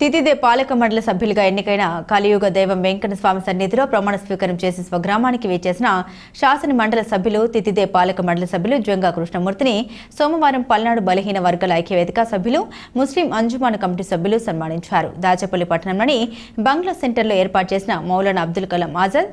తితిదే పాలక మండలి సభ్యులుగా ఎన్నికైన కలియుగ దైవం వెంకట స్వామి సన్నిధిలో ప్రమాణ స్వీకారం చేసి స్వగ్రామానికి వేచేసిన శాసన మండలి సభ్యులు తితిదే పాలక మండలి సభ్యులు జ్వంగా కృష్ణమూర్తిని సోమవారం పల్నాడు బలహీన వర్గాల ఐక్యవేదిక సభ్యులు ముస్లిం అంజుమాన్ కమిటీ సభ్యులు సన్మానించారు. దాచపల్లి పట్టణంలోని బంగ్లా సెంటర్లో ఏర్పాటు చేసిన మౌలానా అబ్దుల్ కలాం ఆజాద్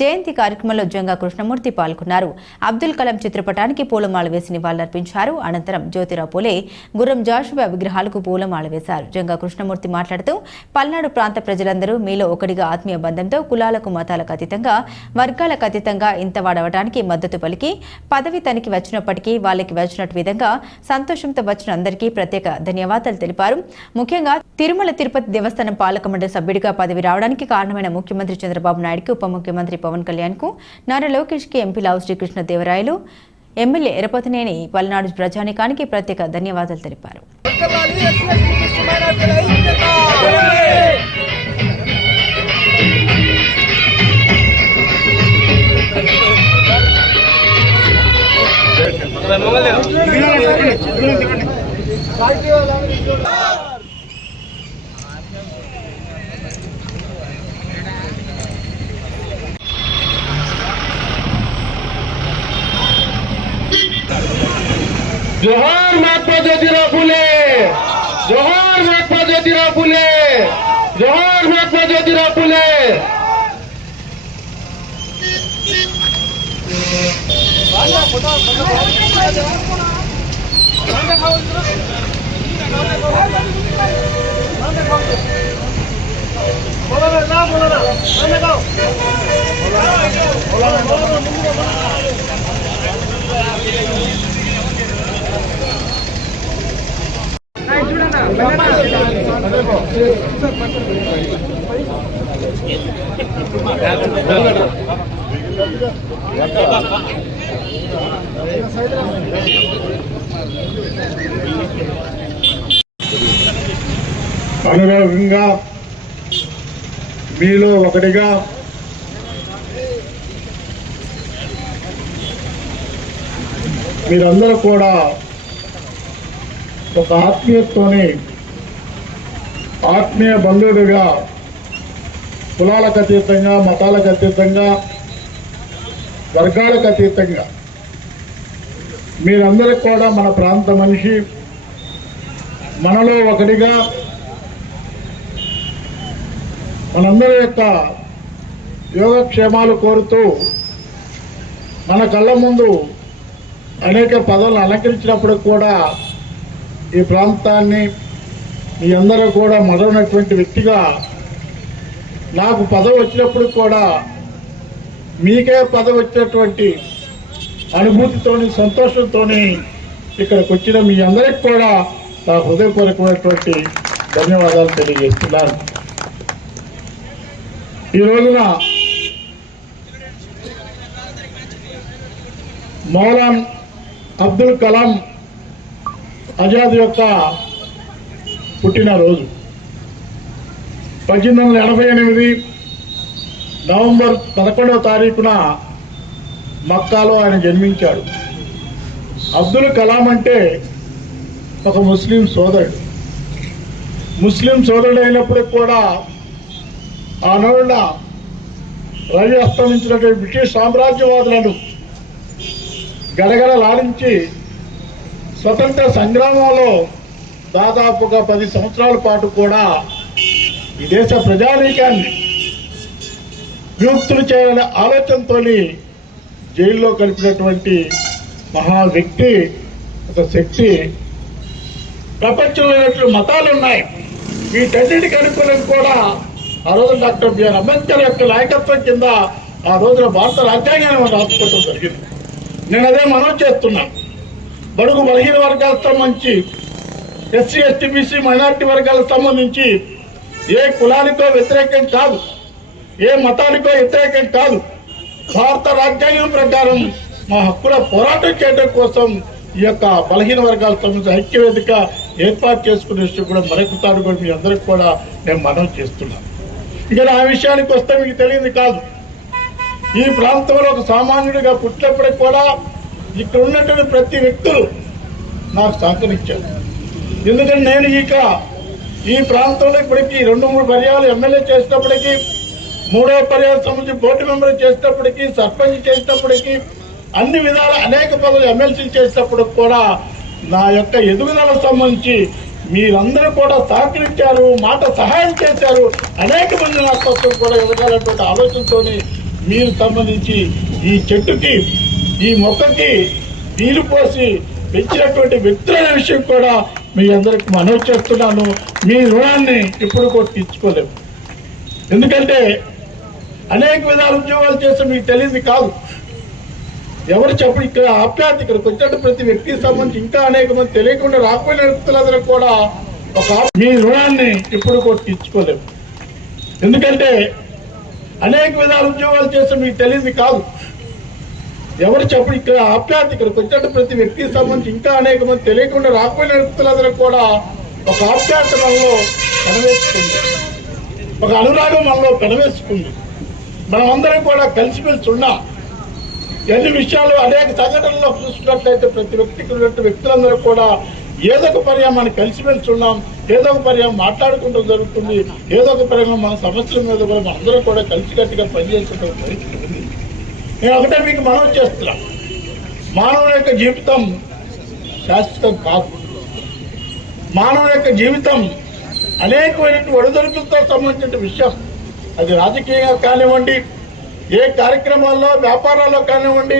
జయంతి కార్యక్రమంలో జ్వంగా కృష్ణమూర్తి పాల్గొన్నారు. అబ్దుల్ కలాం చిత్రపటానికి పూలమాల వేసి నివాళులర్పించారు. అనంతరం జ్యోతిరావు పూలే గుర్రం జాషువా విగ్రహాలకు పూలమాల వేశారు. జంగా కృష్ణమూర్తి మాట్లాడుతూ పల్నాడు ప్రాంత ప్రజలందరూ మీలో ఒకటిగా ఆత్మీయ బంధంతో కులాలకు మతాలకు అతీతంగా వర్గాలకు అతీతంగా ఇంత వాడవటానికి మద్దతు పలికి పదవి తనకి వచ్చినప్పటికీ వాళ్ళకి వచ్చినట్టు విధంగా సంతోషంతో వచ్చిన అందరికీ ప్రత్యేక ధన్యవాదాలు తెలిపారు. ముఖ్యంగా తిరుమల తిరుపతి దేవస్థానం పాలక మండలి సభ్యుడిగా పదవి రావడానికి కారణమైన ముఖ్యమంత్రి చంద్రబాబు నాయుడుకి ఉప ముఖ్యమంత్రి పవన్ కళ్యాణ్కు నారా లోకేష్కి ఎంపీ లావు శ్రీకృష్ణ దేవరాయలు ఎమ్మెల్యే ఎరపతినేని పల్నాడు ప్రజానికానికి ప్రత్యేక ధన్యవాదాలు తెలిపారు. জোহর মাতবা জ্যোতিরা ফুলে জোহর মাতবা জ্যোতিরা ফুলে জোহর মাতবা জ্যোতিরা ফুলে বলো না বলো না বলো না বলো না అనుభవంగా మీలో ఒకటిగా మీరందరూ కూడా ఒక ఆత్మీయతతోనే ఆత్మీయ బంధువుడిగా కులాలకు అతీతంగా మతాలకు అతీతంగా వర్గాలకు అతీతంగా మీరందరికి కూడా మన ప్రాంత మనిషి మనలో ఒకటిగా మనందరి యొక్క యోగక్షేమాలు కోరుతూ మన కళ్ళ ముందు అనేక పదవులు అలంకరించినప్పుడు కూడా ఈ ప్రాంతాన్ని మీ అందరూ కూడా మొదలైనటువంటి వ్యక్తిగా నాకు పదవి వచ్చినప్పుడు కూడా మీకే పదవి వచ్చినటువంటి అనుభూతితోని సంతోషంతోని ఇక్కడికి వచ్చిన మీ అందరికి కూడా నా హృదయపూర్వకమైనటువంటి ధన్యవాదాలు తెలియజేస్తున్నాను. ఈ రోజున మౌలాన్ అబ్దుల్ కలాం ఆజాద్ యొక్క పుట్టినరోజు. పద్దెనిమిది వందల ఎనభై ఎనిమిది నవంబర్ పదకొండవ తారీఖున మక్కాలో ఆయన జన్మించాడు. అబ్దుల్ కలాం అంటే ఒక ముస్లిం సోదరుడు. ముస్లిం సోదరుడు అయినప్పటికి కూడా ఆనాడున రవి అస్తమించినటువంటి బ్రిటిష్ సామ్రాజ్యవాదులను గడగడలాడించి స్వతంత్ర సంగ్రామంలో దాదాపుగా పది సంవత్సరాల పాటు కూడా ఈ దేశ ప్రజానీకాన్ని విముక్తులు చేయాలనే ఆలోచనతో జైల్లో కలిపినటువంటి మహా వ్యక్తి ఒక శక్తి ప్రపంచంలో మతాలు ఉన్నాయి వీటన్నిటి అనుకూలం కూడా ఆ రోజు డాక్టర్ బిఆర్ అంబేద్కర్ యొక్క నాయకత్వం కింద ఆ రోజున భారత రాజ్యాంగాన్ని మనం రాసుకోవడం జరిగింది. నేను అదే మనం చేస్తున్నాను. బడుగు బలహీన వర్గాలతో మంచి ఎస్సీ ఎస్టీ బీసీ మైనార్టీ వర్గాలకు సంబంధించి ఏ కులానికో వ్యతిరేకం కాదు. ఏ మతానికో వ్యతిరేకం కాదు. భారత రాజ్యాంగం ప్రకారం మా హక్కుల పోరాటం చేయడం కోసం ఈ యొక్క బలహీన వర్గాలకు సంబంధించి ఐక్యవేదిక ఏర్పాటు చేసుకునే విషయం కూడా మరొకసారి కూడా మీ అందరికి కూడా నేను మనవి చేస్తున్నాను ఇక ఆ విషయానికి వస్తే మీకు తెలియదు కాదు. ఈ ప్రాంతంలో ఒక సామాన్యుడిగా పుట్టినప్పటికి కూడా ఇక్కడ ఉన్నటువంటి ప్రతి వ్యక్తులు నాకు సహకరించారు. ఎందుకంటే నేను ఇక ఈ ప్రాంతంలో ఇప్పటికీ రెండు మూడు పర్యాలు ఎమ్మెల్యే చేసేటప్పటికి మూడో పర్యాలు సంబంధించి బోర్డు మెంబర్ చేసేటప్పటికి సర్పంచ్ చేసేటప్పటికి అన్ని విధాల అనేక పనులు ఎమ్మెల్సీ చేసేటప్పుడు కూడా నా యొక్క ఎదుగుదలకు సంబంధించి మీరందరూ కూడా సహకరించారు మాట సహాయం చేశారు. అనేక మంది నా కోసం కూడా ఎదగాలన్నటువంటి ఆలోచనతో మీరు సంబంధించి ఈ చెట్టుకి ఈ మొక్కకి నీరు పోసి పెంచినటువంటి వ్యక్తులైన విషయం కూడా మీ అందరికి మనవి చేస్తున్నాను. మీ రుణాన్ని ఇప్పుడు కూడా తీర్చుకోలేము. ఎందుకంటే అనేక విధాల ఉద్యోగాలు చేస్తే మీకు తెలియదు కాదు. ఎవరు చెప్పు ఇక్కడ ఆప్యాయత ఇక్కడికి వచ్చినట్టు ప్రతి వ్యక్తికి సంబంధించి ఇంకా అనేక మంది తెలియకుండా రాకపోయిన వ్యక్తులందరూ కూడా ఒక మీ రుణాన్ని ఇప్పుడు కూడా తీర్చుకోలేము. ఎందుకంటే అనేక విధాల ఉద్యోగాలు చేస్తే మీకు తెలియదు కాదు. ఎవరు చెప్పు ఇక్కడ ఆప్యాయత ఇక్కడికి వచ్చినట్టు ప్రతి వ్యక్తికి సంబంధించి ఇంకా అనేక మంది తెలియకుండా రాకపోయిన వ్యక్తులందరూ కూడా ఒక ఆప్యాయత మనలో పెనవేసుకుంది. ఒక అనురాగం మనలో పెనవేసుకుంది. మనమందరం కూడా కలిసిమెలిసి ఉన్నా ఎన్ని విషయాలు అనేక సంఘటనల్లో చూసుకున్నట్లయితే ప్రతి వ్యక్తికి ఉన్నట్టు వ్యక్తులందరూ కూడా ఏదో ఒక పర్యాయం మనం కలిసిమెలిసి ఉన్నాం ఏదో ఒక పర్యాయం మాట్లాడుకుంటూ జరుగుతుంది ఏదో ఒక పర్యాయం మన సమస్యల మీద కూడా మనందరం కూడా కలిసికట్టుగా పనిచేసేటువంటి పరిస్థితి ఉంది. నేను ఒకటే మీకు మనం చేస్తున్నా. మానవుని యొక్క జీవితం శాశ్వతం కాదు. మానవుని యొక్క జీవితం అనేకమైనటువంటి ఒడిదొడుకులతో సంబంధించిన విషయం. అది రాజకీయంగా కానివ్వండి ఏ కార్యక్రమాల్లో వ్యాపారాల్లో కానివ్వండి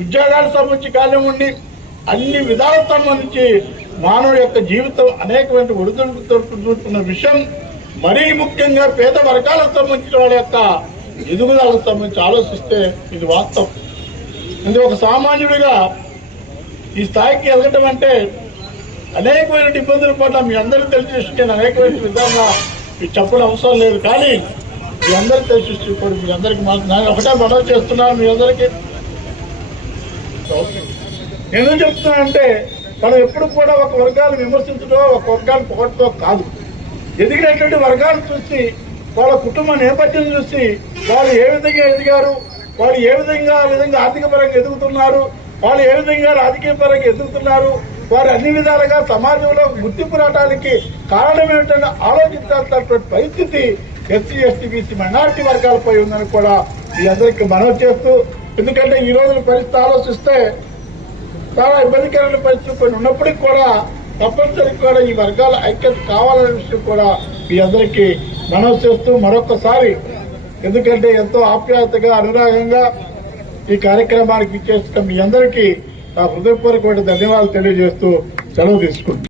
ఉద్యోగాలకు సంబంధించి కానివ్వండి అన్ని విధాలకు సంబంధించి మానవుడి యొక్క జీవితం అనేకమైన ఒడిదొడుకులతో విషయం మరీ ముఖ్యంగా పేద వర్గాలకు సంబంధించిన వాళ్ళ యొక్క ఎదుగుదలకు సంబంధించి ఆలోచిస్తే ఇది వాస్తవం. ఇది ఒక సామాన్యుడిగా ఈ స్థాయికి ఎదగటం అంటే అనేకమైన ఇబ్బందులు పడ్డా మీ అందరూ తెలిసి నేను అనేకమైన విధంగా మీకు చెప్పడం అవసరం లేదు. కానీ మీ అందరూ తెలిసి ఇప్పుడు మీ అందరికీ మాత్రం నేను ఒకటే మనం చేస్తున్నాను మీ అందరికీ. ఎందుకు చెప్తున్నానంటే మనం ఎప్పుడు కూడా ఒక వర్గాన్ని విమర్శించడం ఒక వర్గాన్ని పొగట్టడం కాదు. ఎదిగినటువంటి వర్గాన్ని చూసి వాళ్ళ కుటుంబ నేపథ్యం చూసి వాళ్ళు ఏ విధంగా ఎదిగారు వాళ్ళు ఏ విధంగా విధంగా ఆర్థిక పరంగా ఎదుగుతున్నారు వాళ్ళు ఏ విధంగా రాజకీయ పరంగా ఎదుగుతున్నారు వారు అన్ని విధాలుగా సమాజంలో గుర్తింపు రావడానికి కారణం ఏమిటని ఆలోచించాల్సినటువంటి పరిస్థితి ఎస్సీ ఎస్టీ బీసీ మైనార్టీ వర్గాలపై ఉందని కూడా మీ అందరికీ మనవి చేస్తూ ఎందుకంటే ఈ రోజుల పరిస్థితి ఆలోచిస్తే చాలా ఇబ్బందికరమైన పరిస్థితి కొన్ని ఉన్నప్పటికీ కూడా తప్పనిసరిగా కూడా ఈ వర్గాల ఐక్యత కావాలనే విషయం కూడా మీ అందరికీ మనవి చేస్తూ మరొకసారి ఎందుకంటే ఎంతో ఆప్యాయతగా అనురాగంగా ఈ కార్యక్రమానికి ఇచ్చేసిన మీ అందరికీ నా హృదయపూర్వకమైన ధన్యవాదాలు తెలియజేస్తూ సెలవు తీసుకుంటున్నాను.